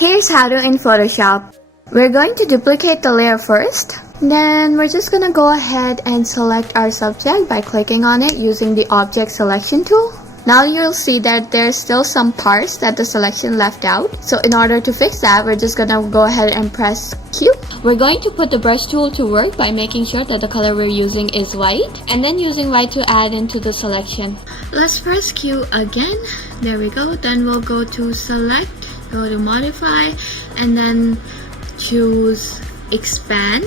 Here's how to in Photoshop. We're going to duplicate the layer first. Then we're just gonna go ahead and select our subject by clicking on it using the object selection tool. Now you'll see that there's still some parts that the selection left out. So in order to fix that, we're just gonna go ahead and press Q. We're going to put the brush tool to work by making sure that the color we're using is white, and then using white to add into the selection. Let's press Q again. There we go. Then we'll go to select, go to modify, and then choose expand.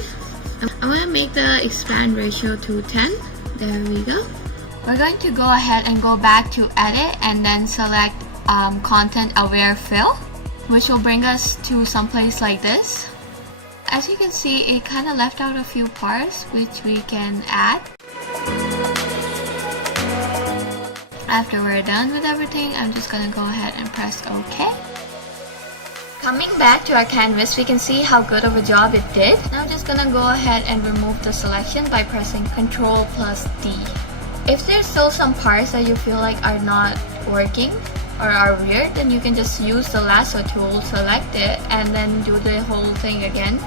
I'm gonna make the expand ratio to 10. There we go. We're going to go ahead and go back to edit and then select content aware fill, which will bring us to some place like this. As you can see, it kind of left out a few parts which we can add. After we're done with everything, I'm just gonna go ahead and press OK. Coming back to our canvas, we can see how good of a job it did. Now I'm just gonna go ahead and remove the selection by pressing Ctrl plus D. If there's still some parts that you feel like are not working or are weird, then you can just use the lasso tool, select it, and then do the whole thing again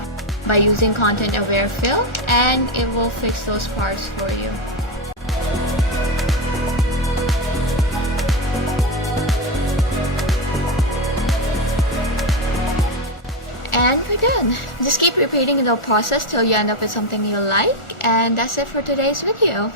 by using content aware fill, and it will fix those parts for you. And we're done. Just keep repeating the process till you end up with something you like, and that's it for today's video.